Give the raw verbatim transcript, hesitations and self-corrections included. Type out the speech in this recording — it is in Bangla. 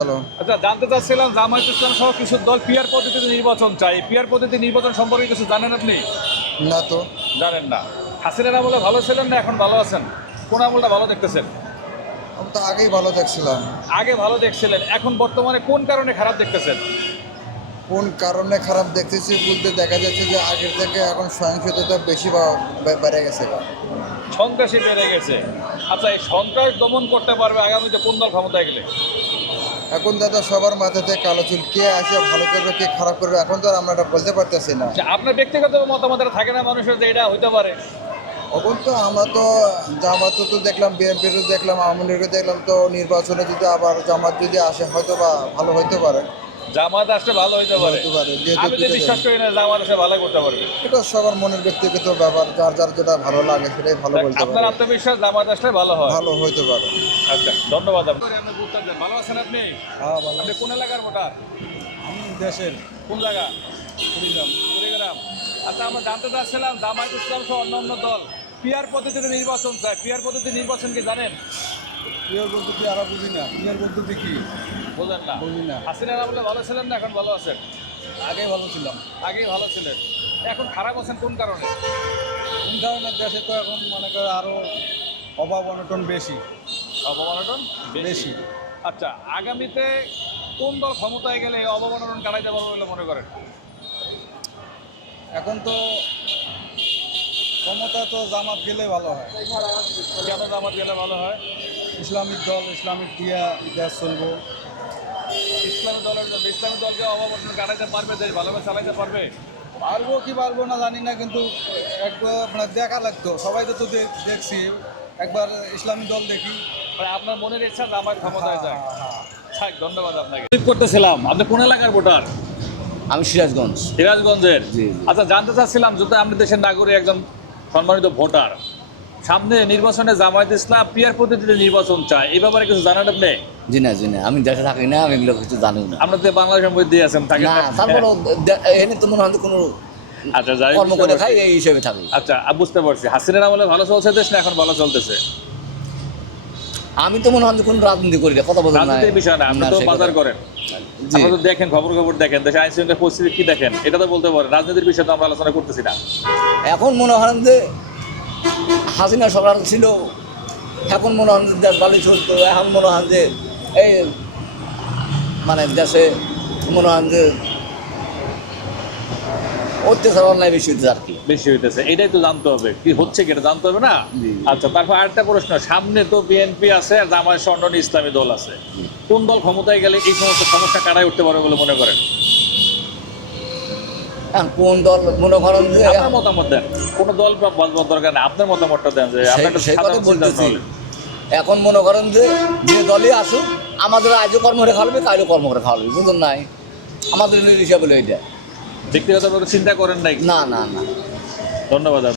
হ্যালো। আচ্ছা, জানতে চাচ্ছিলাম জামায়াত ইসলাম সহ কিছু দল পিয়ার পদ্ধতিতে নির্বাচন চাই। এই পিয়ার পদ্ধতি নির্বাচন সম্পর্কে কিছু জানেন আপনি? না তো। জানেন না। হাসিনার আমলে ভালো ছিলেন না এখন ভালো আছেন? কোন আমলটা ভালো দেখতেছেন? আমি তো আগেই ভালো দেখছিলাম। আগে ভালো দেখছিলেন, এখন বর্তমানে কোন কারণে খারাপ দেখতেছেন? কোন কারণে খারাপ দেখতেছি বলতে দেখা যাচ্ছে যে আগের থেকে এখন সহিংসতা বেশি বা- বে- বেড়ে গেছে। সন্ত্রাসী বেড়ে গেছে। আচ্ছা, এই সন্ত্রাস দমন করতে পারবে আগামীতে কোন দল ক্ষমতায় গেলে? এখন দাদা সবার মাথাতে কালো চুল, কে আসে ভালো করবে কে খারাপ করবে এখন তো আর আমরা এটা বলতে পারতেছি না। যে আপনার ব্যক্তিগত মতামত থাকে না মানুষের যে এটা হইতে পারে? এখন তো আমরা তো জামাত তো দেখলাম, বিএনপিরও দেখলাম, আওয়ামী লীগও দেখলাম, তো নির্বাচনে যদি আবার জামাত যদি আসে হয়তো বা ভালো হইতে পারে। জামাত আসলে ভালো হইতে পারে। হইতে পারে, যেহেতু আমি তো দুইটা বিশ্বাস দল। করি না জামাত আসলে ভালো করতে পারবে। এটা সবার মনের ব্যক্তিগত ব্যাপার, যার যার যেটা ভালো লাগে সেটাই ভালো বলতে আপনার পারে। আত্মবিশ্বাস জামাত আসলে ভালো হয়? ভালো হইতে পারে। আচ্ছা, ধন্যবাদ। আপনাকে আপনি উত্তর দেন। ভালো আছেন আপনি? হ্যাঁ ভালো। আপনি কোন এলাকার ভোটার? আমি দেশের কোন জায়গা? কুড়িগ্রাম। কুড়িগ্রাম। আচ্ছা, আমরা জানতে চাচ্ছিলাম জামায়াত ইসলাম সহ অন্যান্য দল পিয়ার পদ্ধতিতে নির্বাচন চায়। পিয়ার পদ্ধতি নির্বাচন কি জানেন? পিয়ার পদ্ধতি আরো বুঝি না। পিয়ার পদ্ধতি কি বলেন না। বুঝি না। হাসিনার আমলে ভালো ছিলেন না এখন ভালো আছেন? আগে ভালো ছিলাম। আগেই ভালো ছিলেন, এখন খারাপ আছেন কোন কারণে? কোন কারণে দেশে তো এখন মনে করে আরো অভাব অনটন বেশি অবমানন বেশি। বেশি। আচ্ছা, আগামীতে কোন দল ক্ষমতায় গেলে এই অবমানন কাটাইতে পারবে বলে মনে করেন? এখন তো ক্ষমতা তো জামাত গেলে ভালো হয়। কেন জামাত গেলে ভালো হয়? ইসলামিক দল, ইসলামিক দিয়া দেশ চলবো। ইসলামী দলের জন্য ইসলামী দলকে অবমানন কাটাইতে পারবে, দেশ ভালোভাবে চালাইতে পারবে? পারবো কি পারবো না জানি না, কিন্তু একবার মানে দেখা লাগতো, সবাই তো তো দে- দেখছি। একবার ইসলামী দল দেখি। মানে আপনার মনের ইচ্ছা জামাত ক্ষমতায় যাক। হ্যাঁ, হ্যাঁ। থাক, ধন্যবাদ আপনাকে। করতেছিলাম, আপনি কোন এলাকার ভোটার? আমি সিরাজগঞ্জ। সিরাজগঞ্জের। জি। আচ্ছা, জানতে চাচ্ছিলাম যদি আপনি দেশের নাগরিক একজন সম্মানিত ভোটার, সামনে নির্বাচনে জামায়াত ইসলাম পিয়ার পদ্ধতিতে নির্বাচন চায়, এই ব্যাপারে কিছু জানেন আপনি? জি না জি না, আমি দেশে থাকি না, আমি এগুলো কিছু জানি না। আমরা তো বাংলাদেশের মধ্যে আছেন, থাকেন না, না? তারপরে এনে তো মনে হয় কোনো আচ্ছা, যাই হোক, কর্ম বুঝতে করে পারছি। খাই এই হিসেবে থাকি। আচ্ছা, আ, বুঝতে পারছি। হাসিনার আমলে ভালো চলছে দেশ না এখন ভালো চলতেছে? আমি তো মনে হয় যে কোনো রাজনীতি করি না, কথা বলতে না। রাজনীতির বিষয় না, আপনি তো বাজার করেন, জি। আপনি তো দেখেন, খবর খবর দেখেন, দেশে আইন শৃঙ্খলা পরিস্থিতি কি দেখেন, এটা তো বলতে পারেন। রাজনীতির বিষয়ে তো আমরা আলোচনা করতেছি না। এখন মনে হয় যে হাসিনা সরকার ছিল, এখন মনে হয় যে দেশ ভালো চলতো, এখন মনে হয় যে এই মানে দেশে মনে হয় যে অত্যাচার অন্যায় বেশি হচ্ছে আর কি। বেশি হইতেছে, এটাই তো জানতে হবে কি হচ্ছে, কি এটা জানতে হবে না? জি। আচ্ছা, তারপর আরেকটা প্রশ্ন, সামনে তো বিএনপি আছে আর জামায়াত সহ অন্যান্য ইসলামী দল আছে, কোন দল ক্ষমতায় গেলে এই সমস্ত সমস্যা কাটাই উঠতে পারবে বলে মনে করেন? এখন কোন দল মনে করেন যে আপনার মতামত দেন, কোন দল বা বলবার দরকার নেই, আপনার মতামতটা দেন যে সেই- আপনার একটা সেই সাধারণ কথা চিন্তা বলতেছি। ভাবনা। এখন মনে করেন যে যে দলই আসুক আমাদের আজও কর্ম করে খাওয়াবে, কালও কর্ম করে খাওয়াবে, বুঝলেন নাই? আমাদের হিসাবে হলো এটা। ব্যক্তিগতভাবে চিন্তা করেন নাই? না না না। ধন্যবাদ।